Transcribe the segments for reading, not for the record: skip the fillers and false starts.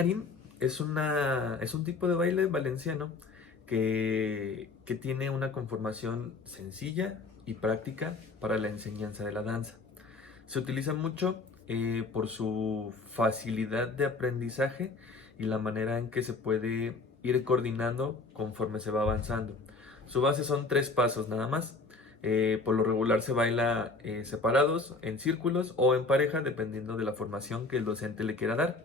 harinarín es un tipo de baile valenciano que tiene una conformación sencilla y práctica para la enseñanza de la danza. Se utiliza mucho por su facilidad de aprendizaje y la manera en que se puede ir coordinando conforme se va avanzando. Su base son tres pasos nada más. Por lo regular se baila separados, en círculos o en pareja, dependiendo de la formación que el docente le quiera dar.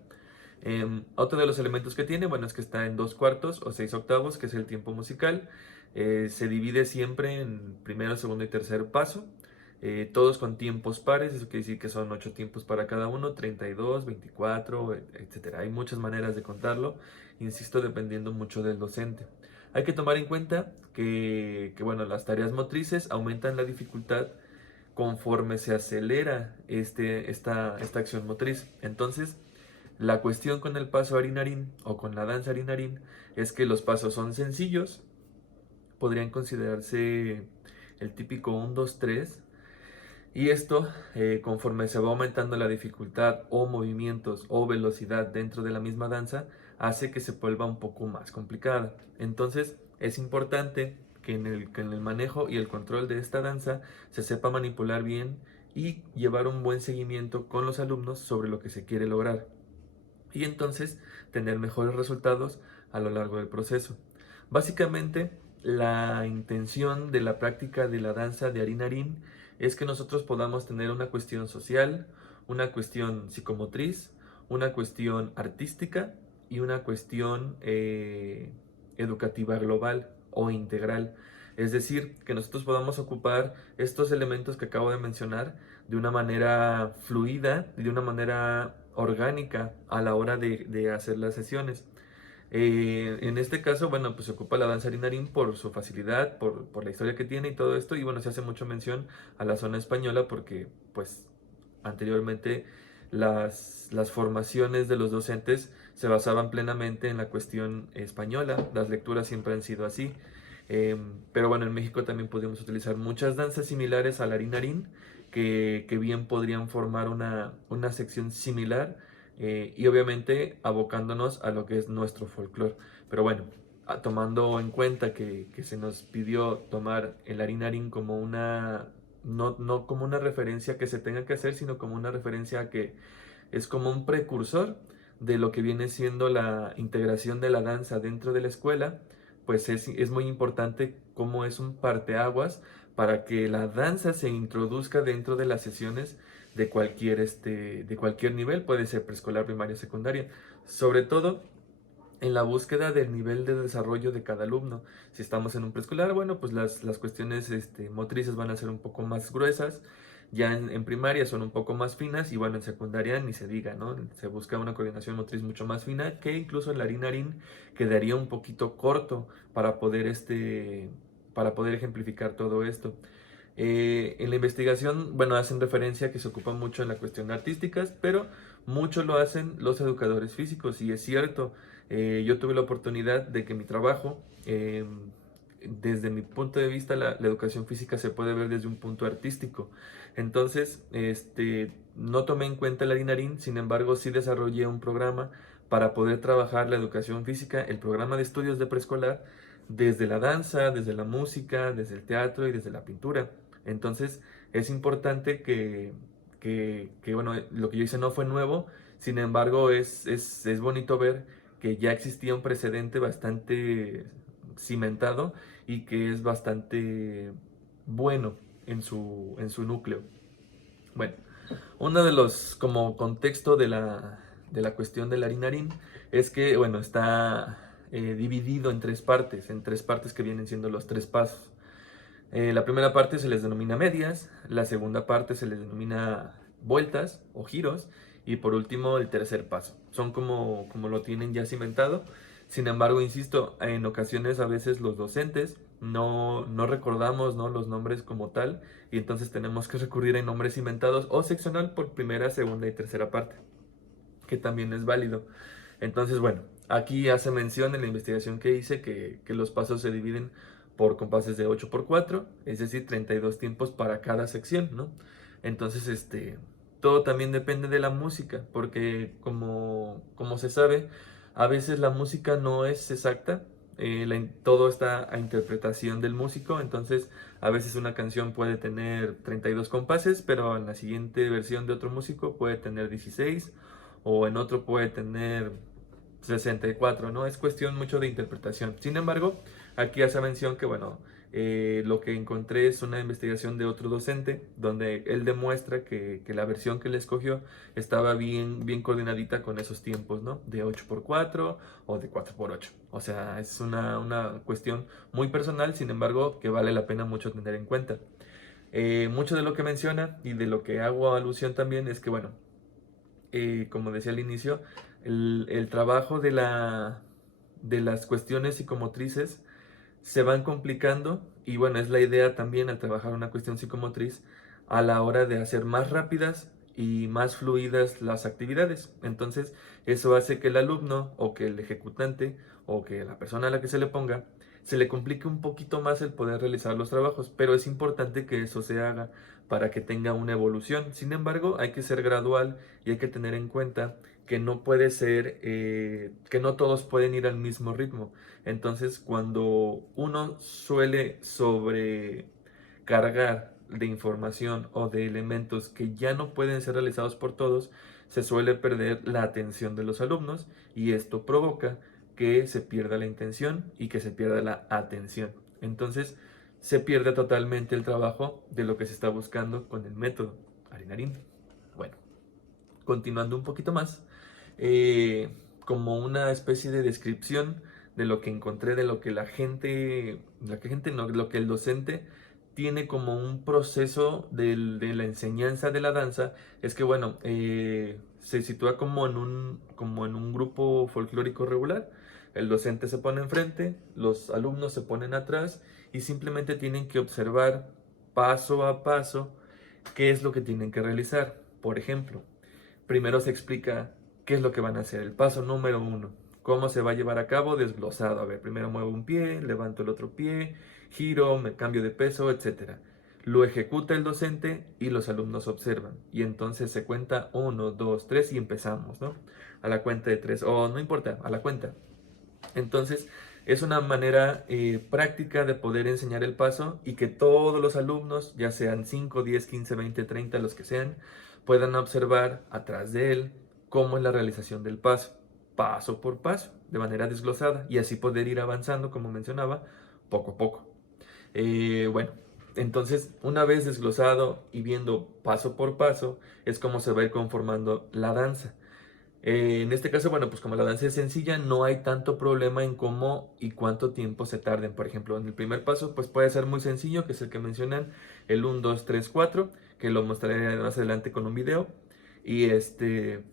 Otro de los elementos que tiene, bueno, es que está en 2/4 o 6/8, que es el tiempo musical. Se divide siempre en primero, segundo y tercer paso, todos con tiempos pares. Eso quiere decir que son 8 tiempos para cada uno, 32, 24, etcétera. Hay muchas maneras de contarlo, insisto, dependiendo mucho del docente. Hay que tomar en cuenta bueno, las tareas motrices aumentan la dificultad conforme se acelera esta acción motriz. Entonces, la cuestión con el paso harinarín o con la danza harinarín es que los pasos son sencillos, podrían considerarse el típico 1, 2, 3, y esto, conforme se va aumentando la dificultad o movimientos o velocidad dentro de la misma danza, hace que se vuelva un poco más complicada. Entonces, es importante que en el manejo y el control de esta danza se sepa manipular bien y llevar un buen seguimiento con los alumnos sobre lo que se quiere lograr, y entonces tener mejores resultados a lo largo del proceso. Básicamente, la intención de la práctica de la danza de harinarín es que nosotros podamos tener una cuestión social, una cuestión psicomotriz, una cuestión artística y una cuestión educativa global o integral. Es decir, que nosotros podamos ocupar estos elementos que acabo de mencionar de una manera fluida y de una manera orgánica a la hora de hacer las sesiones. En este caso, bueno, pues se ocupa la danza harinarín por su facilidad, por la historia que tiene y todo esto, y bueno, se hace mucho mención a la zona española porque, pues, anteriormente las formaciones de los docentes se basaban plenamente en la cuestión española, las lecturas siempre han sido así. Pero bueno, en México también podemos utilizar muchas danzas similares al harinarín que bien podrían formar una sección similar, y obviamente abocándonos a lo que es nuestro folclore. Pero bueno, tomando en cuenta que se nos pidió tomar el harinarín como no como una referencia que se tenga que hacer, sino como una referencia que es como un precursor de lo que viene siendo la integración de la danza dentro de la escuela. Pues es muy importante cómo es un parteaguas para que la danza se introduzca dentro de las sesiones de cualquier nivel, puede ser preescolar, primaria, secundaria, sobre todo en la búsqueda del nivel de desarrollo de cada alumno. Si estamos en un preescolar, bueno, pues las cuestiones motrices van a ser un poco más gruesas, ya en primaria son un poco más finas, y bueno, en secundaria ni se diga, ¿no? Se busca una coordinación motriz mucho más fina, que incluso en la harinarín quedaría un poquito corto para poder ejemplificar todo esto. En la investigación, bueno, hacen referencia a que se ocupa mucho en la cuestión de artísticas, pero mucho lo hacen los educadores físicos, y es cierto. Yo tuve la oportunidad de que mi trabajo, desde mi punto de vista, la educación física se puede ver desde un punto artístico. Entonces, no tomé en cuenta el harinarín, sin embargo, sí desarrollé un programa para poder trabajar la educación física, el programa de estudios de preescolar, desde la danza, desde la música, desde el teatro y desde la pintura. Entonces, es importante bueno, lo que yo hice no fue nuevo, sin embargo, es bonito ver que ya existía un precedente bastante cimentado y que es bastante bueno en su núcleo. Bueno, uno de los, como contexto de la cuestión del harinarín, es que, bueno, está dividido en tres partes que vienen siendo los tres pasos. La primera parte se les denomina medias, la segunda parte se les denomina vueltas o giros, y por último el tercer paso. Son como lo tienen ya cimentado. Sin embargo, insisto, en ocasiones a veces los docentes no recordamos, ¿no?, los nombres como tal, y entonces tenemos que recurrir a nombres cimentados o seccional por primera, segunda y tercera parte, que también es válido. Entonces, bueno, aquí hace mención en la investigación que hice que los pasos se dividen por compases de 8/4, es decir, 32 tiempos para cada sección, ¿no? Entonces, todo también depende de la música, porque como se sabe, a veces la música no es exacta, todo está a interpretación del músico, entonces a veces una canción puede tener 32 compases, pero en la siguiente versión de otro músico puede tener 16, o en otro puede tener 64, ¿no? Es cuestión mucho de interpretación. Sin embargo, aquí hace mención que, bueno, lo que encontré es una investigación de otro docente donde él demuestra que la versión que le escogió estaba bien coordinadita con esos tiempos, ¿no? De 8x4 o de 4x8. O sea, es una cuestión muy personal, sin embargo, que vale la pena mucho tener en cuenta. Mucho de lo que menciona y de lo que hago alusión también es que, bueno, como decía al inicio, el trabajo de las cuestiones psicomotrices se van complicando y bueno, es la idea también al trabajar una cuestión psicomotriz a la hora de hacer más rápidas y más fluidas las actividades. Entonces, eso hace que el alumno o que el ejecutante o que la persona a la que se le ponga se le complique un poquito más el poder realizar los trabajos, pero es importante que eso se haga para que tenga una evolución. Sin embargo, hay que ser gradual y hay que tener en cuenta que no puede ser, que no todos pueden ir al mismo ritmo. Entonces, cuando uno suele sobrecargar de información o de elementos que ya no pueden ser realizados por todos, se suele perder la atención de los alumnos y esto provoca que se pierda la intención y que se pierda la atención. Entonces, se pierde totalmente el trabajo de lo que se está buscando con el método Harinarín. Bueno, continuando un poquito más, eh, como una especie de descripción de lo que encontré, de lo que gente no, lo que el docente tiene como un proceso de la enseñanza de la danza, es que bueno, se sitúa como en un grupo folclórico regular. El docente se pone enfrente, los alumnos se ponen atrás y simplemente tienen que observar paso a paso qué es lo que tienen que realizar. Por ejemplo, primero se explica qué es lo que van a hacer. El paso número uno, cómo se va a llevar a cabo desglosado. A ver, primero muevo un pie, levanto el otro pie, giro, me cambio de peso, etcétera. Lo ejecuta el docente y los alumnos observan. Y entonces se cuenta uno, dos, tres y empezamos, ¿no? A la cuenta de tres, o no importa, a la cuenta. Entonces, es una manera práctica de poder enseñar el paso y que todos los alumnos, ya sean 5, 10, 15, 20, 30, los que sean, puedan observar atrás de él cómo es la realización del paso, paso por paso, de manera desglosada, y así poder ir avanzando, como mencionaba, poco a poco. Bueno, entonces, una vez desglosado y viendo paso por paso, es como se va a ir conformando la danza. En este caso, bueno, pues como la danza es sencilla, no hay tanto problema en cómo y cuánto tiempo se tarden. Por ejemplo, en el primer paso, pues puede ser muy sencillo, que es el que mencionan, el 1, 2, 3, 4, que lo mostraré más adelante con un video.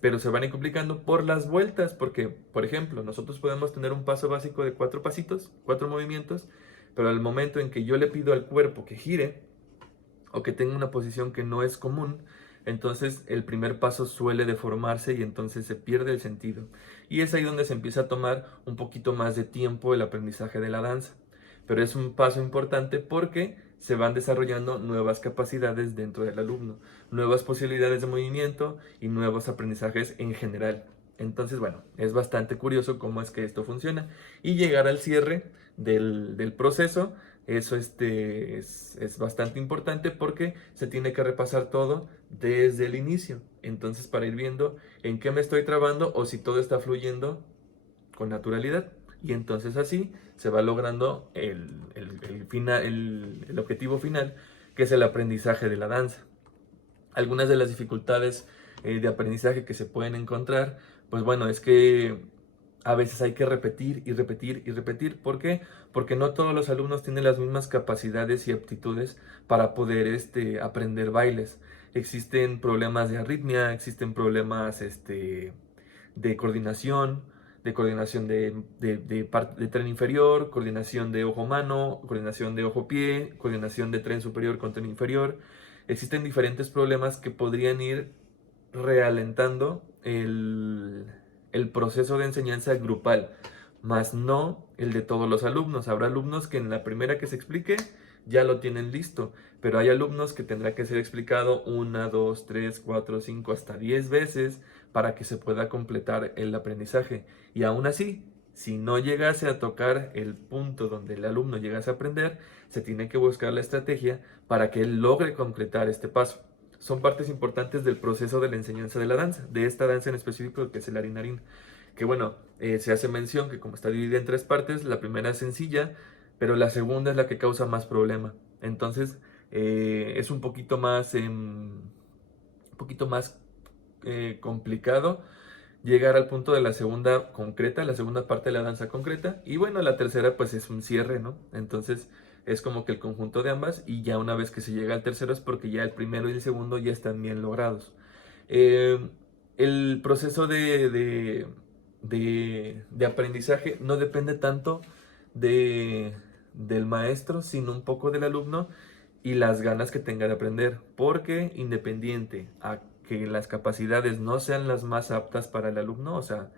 Pero se van a ir complicando por las vueltas, porque, por ejemplo, nosotros podemos tener un paso básico de 4 pasitos, 4 movimientos, pero al momento en que yo le pido al cuerpo que gire, o que tenga una posición que no es común, entonces el primer paso suele deformarse y entonces se pierde el sentido. Y es ahí donde se empieza a tomar un poquito más de tiempo el aprendizaje de la danza. Pero es un paso importante porque se van desarrollando nuevas capacidades dentro del alumno, nuevas posibilidades de movimiento y nuevos aprendizajes en general. Entonces, bueno, es bastante curioso cómo es que esto funciona. Y llegar al cierre del proceso, eso es bastante importante porque se tiene que repasar todo desde el inicio. Entonces, para ir viendo en qué me estoy trabando o si todo está fluyendo con naturalidad. Y entonces así se va logrando el objetivo final, que es el aprendizaje de la danza. Algunas de las dificultades de aprendizaje que se pueden encontrar, pues bueno, es que a veces hay que repetir y repetir y repetir. ¿Por qué? Porque no todos los alumnos tienen las mismas capacidades y aptitudes para poder aprender bailes. Existen problemas de arritmia, existen problemas de coordinación de tren inferior, coordinación de ojo-mano, coordinación de ojo-pie, coordinación de tren superior con tren inferior. Existen diferentes problemas que podrían ir realentando el proceso de enseñanza grupal, más no el de todos los alumnos. Habrá alumnos que en la primera que se explique ya lo tienen listo, pero hay alumnos que tendrá que ser explicado 1, 2, 3, 4, 5, hasta 10 veces para que se pueda completar el aprendizaje. Y aún así, si no llegase a tocar el punto donde el alumno llegase a aprender, se tiene que buscar la estrategia para que él logre concretar este paso. Son partes importantes del proceso de la enseñanza de la danza, de esta danza en específico que es el harinarín. Que bueno, se hace mención que como está dividida en tres partes, la primera es sencilla, pero la segunda es la que causa más problema. Entonces, es un poquito más complicado llegar al punto de la segunda concreta, la segunda parte de la danza concreta. Y bueno, la tercera pues es un cierre, ¿no? Entonces es como que el conjunto de ambas y ya una vez que se llega al tercero es porque ya el primero y el segundo ya están bien logrados. Eh, el proceso de aprendizaje no depende tanto de, del maestro, sino un poco del alumno y las ganas que tenga de aprender, porque independiente a que las capacidades no sean las más aptas para el alumno, o sea,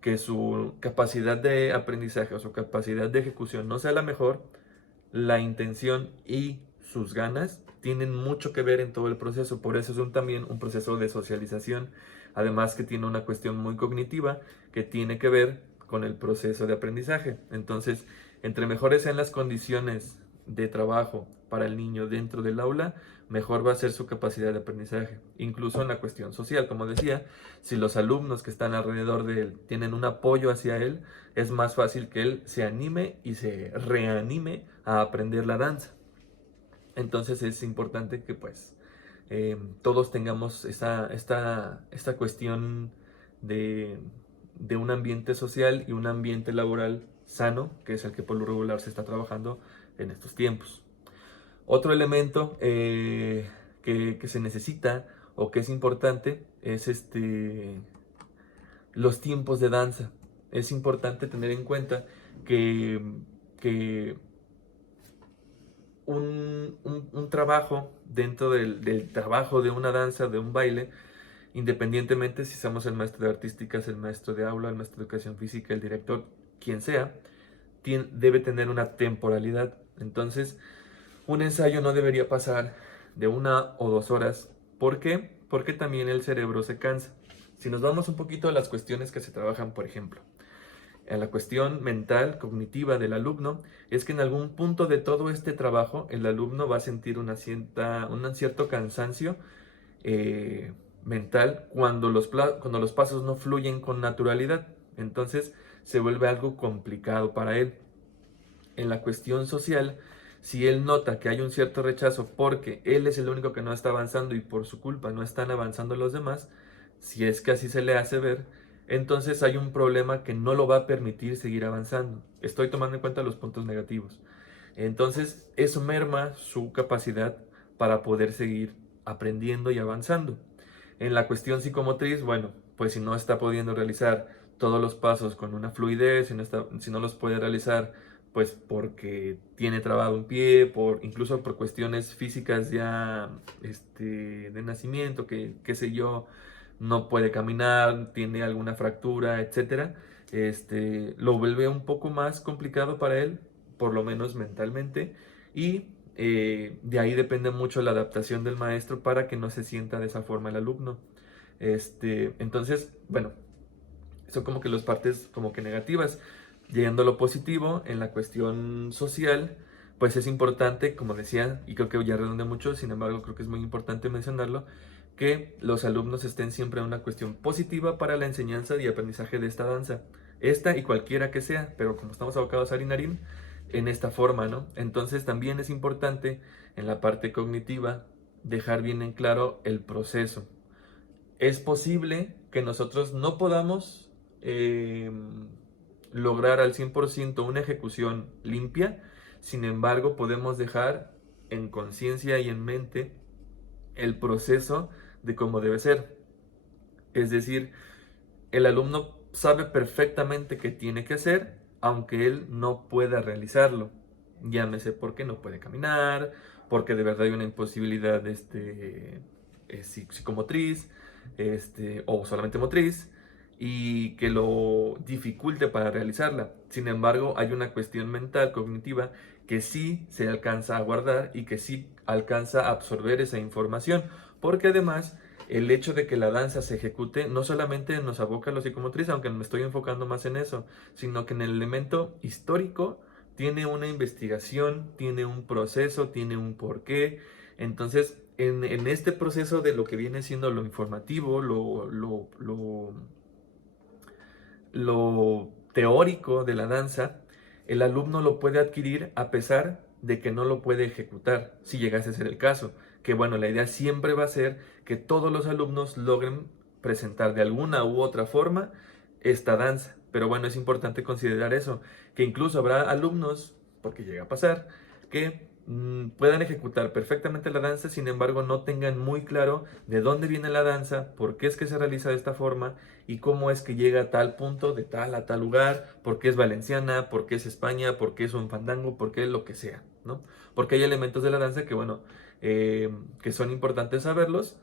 que su capacidad de aprendizaje o su capacidad de ejecución no sea la mejor, la intención y sus ganas tienen mucho que ver en todo el proceso. Por eso es también un proceso de socialización. Además que tiene una cuestión muy cognitiva que tiene que ver con el proceso de aprendizaje. Entonces, entre mejores sean las condiciones de trabajo para el niño dentro del aula, mejor va a ser su capacidad de aprendizaje. Incluso en la cuestión social, como decía, si los alumnos que están alrededor de él tienen un apoyo hacia él, es más fácil que él se anime y se reanime a aprender la danza. Entonces es importante que pues todos tengamos esta cuestión de, de un ambiente social y un ambiente laboral sano, que es el que por lo regular se está trabajando en estos tiempos. Otro elemento que se necesita o que es importante es los tiempos de danza. Es importante tener en cuenta que, que un trabajo dentro del trabajo de una danza, de un baile, independientemente si somos el maestro de artísticas, el maestro de aula, el maestro de educación física, el director, quien sea, debe tener una temporalidad. Entonces, un ensayo no debería pasar de 1 o 2 horas. ¿Por qué? Porque también el cerebro se cansa. Si nos vamos un poquito a las cuestiones que se trabajan, por ejemplo, a la cuestión mental, cognitiva del alumno, es que en algún punto de todo este trabajo el alumno va a sentir un cierto cansancio mental cuando los pasos no fluyen con naturalidad. Entonces se vuelve algo complicado para él. En la cuestión social, si él nota que hay un cierto rechazo porque él es el único que no está avanzando y por su culpa no están avanzando los demás, si es que así se le hace ver, entonces hay un problema que no lo va a permitir seguir avanzando. Estoy tomando en cuenta los puntos negativos. Entonces eso merma su capacidad para poder seguir aprendiendo y avanzando. En la cuestión psicomotriz, bueno, pues si no está pudiendo realizar todos los pasos con una fluidez, si no los puede realizar, pues porque tiene trabado un pie, incluso por cuestiones físicas ya de nacimiento, que qué sé yo, no puede caminar, tiene alguna fractura, etcétera, lo vuelve un poco más complicado para él, por lo menos mentalmente, y de ahí depende mucho la adaptación del maestro para que no se sienta de esa forma el alumno. Entonces, bueno, son como que las partes como que negativas. Llegando a lo positivo, en la cuestión social, pues es importante, como decía, y creo que ya redondé mucho, sin embargo creo que es muy importante mencionarlo, que los alumnos estén siempre en una cuestión positiva para la enseñanza y aprendizaje de esta danza. Esta y cualquiera que sea, pero como estamos abocados a Harinarim, en esta forma, ¿no? Entonces también es importante en la parte cognitiva dejar bien en claro el proceso. Es posible que nosotros no podamos eh, lograr al 100% una ejecución limpia, sin embargo podemos dejar en conciencia y en mente el proceso de cómo debe ser. Es decir, el alumno sabe perfectamente qué tiene que hacer, aunque él no pueda realizarlo. Llámese porque no puede caminar, porque de verdad hay una imposibilidad psicomotriz, o solamente motriz. y que lo dificulte para realizarla. Sin embargo, hay una cuestión mental, cognitiva, que sí se alcanza a guardar y que sí alcanza a absorber esa información, porque además el hecho de que la danza se ejecute no solamente nos aboca a lo psicomotriz, aunque me estoy enfocando más en eso, sino que en el elemento histórico tiene una investigación, tiene un proceso, tiene un porqué. Entonces, en este proceso de lo que viene siendo lo informativo, lo teórico de la danza, el alumno lo puede adquirir a pesar de que no lo puede ejecutar, si llegase a ser el caso. Que bueno, la idea siempre va a ser que todos los alumnos logren presentar de alguna u otra forma esta danza. Pero bueno, es importante considerar eso, que incluso habrá alumnos, porque llega a pasar, que puedan ejecutar perfectamente la danza, sin embargo no tengan muy claro de dónde viene la danza, por qué es que se realiza de esta forma y cómo es que llega a tal punto, de tal a tal lugar, por qué es valenciana, por qué es España, por qué es un fandango, por qué es lo que sea, ¿no? Porque hay elementos de la danza que, bueno, que son importantes saberlos,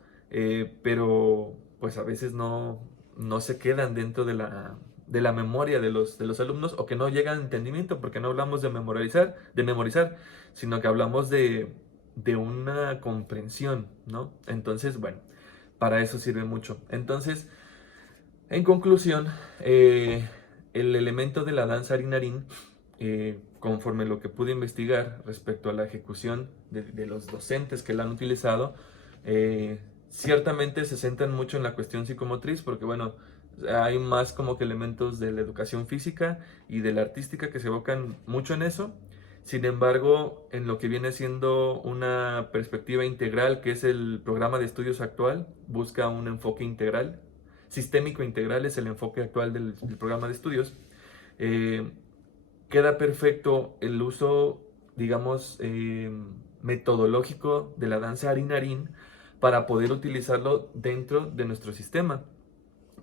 pero pues a veces no se quedan dentro de la memoria de los alumnos o que no llegan a entendimiento, porque no hablamos de memorizar, sino que hablamos de una comprensión, ¿no? Entonces, bueno, para eso sirve mucho. Entonces, en conclusión, el elemento de la danza harinarín, conforme lo que pude investigar respecto a la ejecución de los docentes que la han utilizado, ciertamente se centran mucho en la cuestión psicomotriz, porque bueno, hay más como que elementos de la educación física y de la artística que se evocan mucho en eso. Sin embargo, en lo que viene siendo una perspectiva integral, que es el programa de estudios actual, busca un enfoque integral. Sistémico integral es el enfoque actual del programa de estudios. Eh, Queda perfecto el uso, digamos, metodológico de la danza harinarín para poder utilizarlo dentro de nuestro sistema,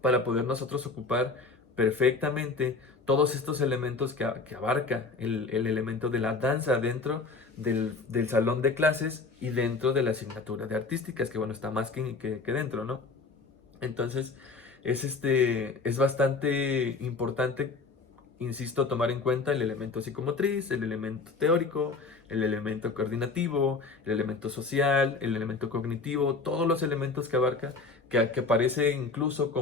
para poder nosotros ocupar perfectamente todos estos elementos que abarca el elemento de la danza dentro del salón de clases y dentro de la asignatura de artísticas, que bueno, está más que dentro, ¿no? Entonces, es bastante importante, insisto, tomar en cuenta el elemento psicomotriz, el elemento teórico, el elemento coordinativo, el elemento social, el elemento cognitivo, todos los elementos que abarca, que parece incluso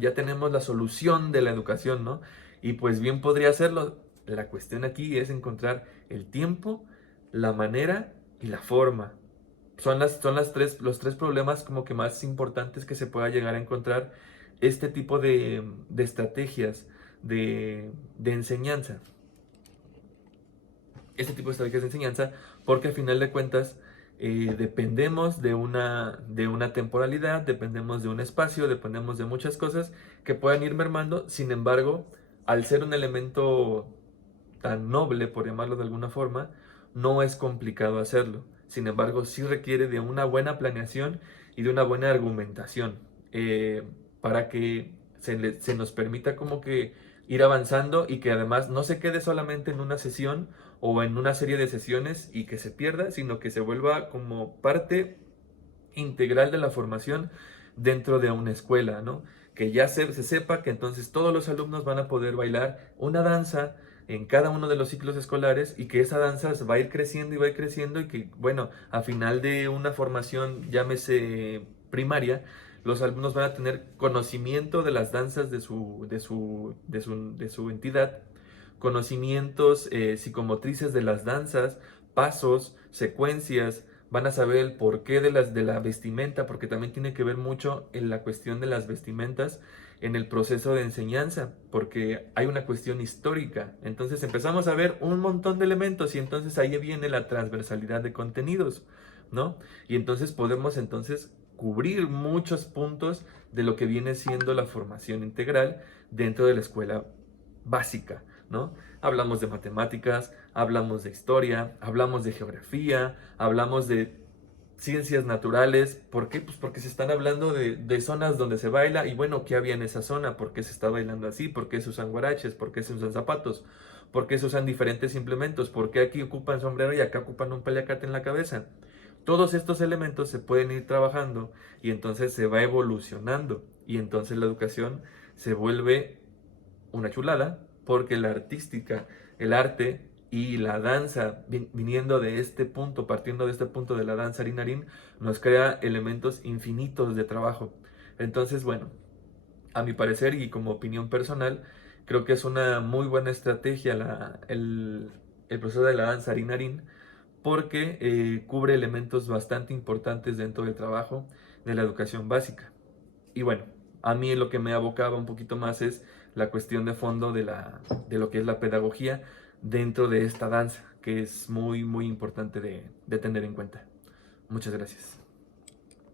ya tenemos la solución de la educación, ¿no? Y pues bien podría serlo. La cuestión aquí es encontrar el tiempo, la manera y la forma. Los tres problemas como que más importantes que se pueda llegar a encontrar este tipo de estrategias de enseñanza. Este tipo de estrategias de enseñanza, porque a final de cuentas dependemos de una temporalidad, dependemos de un espacio, dependemos de muchas cosas que puedan ir mermando. Sin embargo, al ser un elemento tan noble, por llamarlo de alguna forma, no es complicado hacerlo. Sin embargo, sí requiere de una buena planeación y de una buena argumentación para que se nos permita como que ir avanzando y que además no se quede solamente en una sesión o en una serie de sesiones y que se pierda, sino que se vuelva como parte integral de la formación dentro de una escuela, ¿no? Que ya se sepa que entonces todos los alumnos van a poder bailar una danza en cada uno de los ciclos escolares y que esa danza va a ir creciendo y va a ir creciendo y que, bueno, a final de una formación, llámese primaria, los alumnos van a tener conocimiento de las danzas de su entidad, conocimientos psicomotrices de las danzas, pasos, secuencias, van a saber el porqué de la vestimenta, porque también tiene que ver mucho en la cuestión de las vestimentas en el proceso de enseñanza, porque hay una cuestión histórica. Entonces empezamos a ver un montón de elementos y entonces ahí viene la transversalidad de contenidos, ¿no? Y entonces podemos entonces cubrir muchos puntos de lo que viene siendo la formación integral dentro de la escuela básica, ¿no? Hablamos de matemáticas, hablamos de historia, hablamos de geografía, hablamos de ciencias naturales. ¿Por qué? Pues porque se están hablando de zonas donde se baila y bueno, ¿qué había en esa zona? ¿Por qué se está bailando así? ¿Por qué se usan guaraches? ¿Por qué se usan zapatos? ¿Por qué se usan diferentes implementos? ¿Por qué aquí ocupan sombrero y acá ocupan un paliacate en la cabeza? Todos estos elementos se pueden ir trabajando y entonces se va evolucionando y entonces la educación se vuelve una chulada porque la artística, el arte y la danza, viniendo de este punto, partiendo de este punto de la danza harinarín, nos crea elementos infinitos de trabajo. Entonces, bueno, a mi parecer y como opinión personal, creo que es una muy buena estrategia el proceso de la danza harinarín porque cubre elementos bastante importantes dentro del trabajo de la educación básica. Y bueno, a mí lo que me abocaba un poquito más es la cuestión de fondo de lo que es la pedagogía dentro de esta danza, que es muy, muy importante de tener en cuenta. Muchas gracias.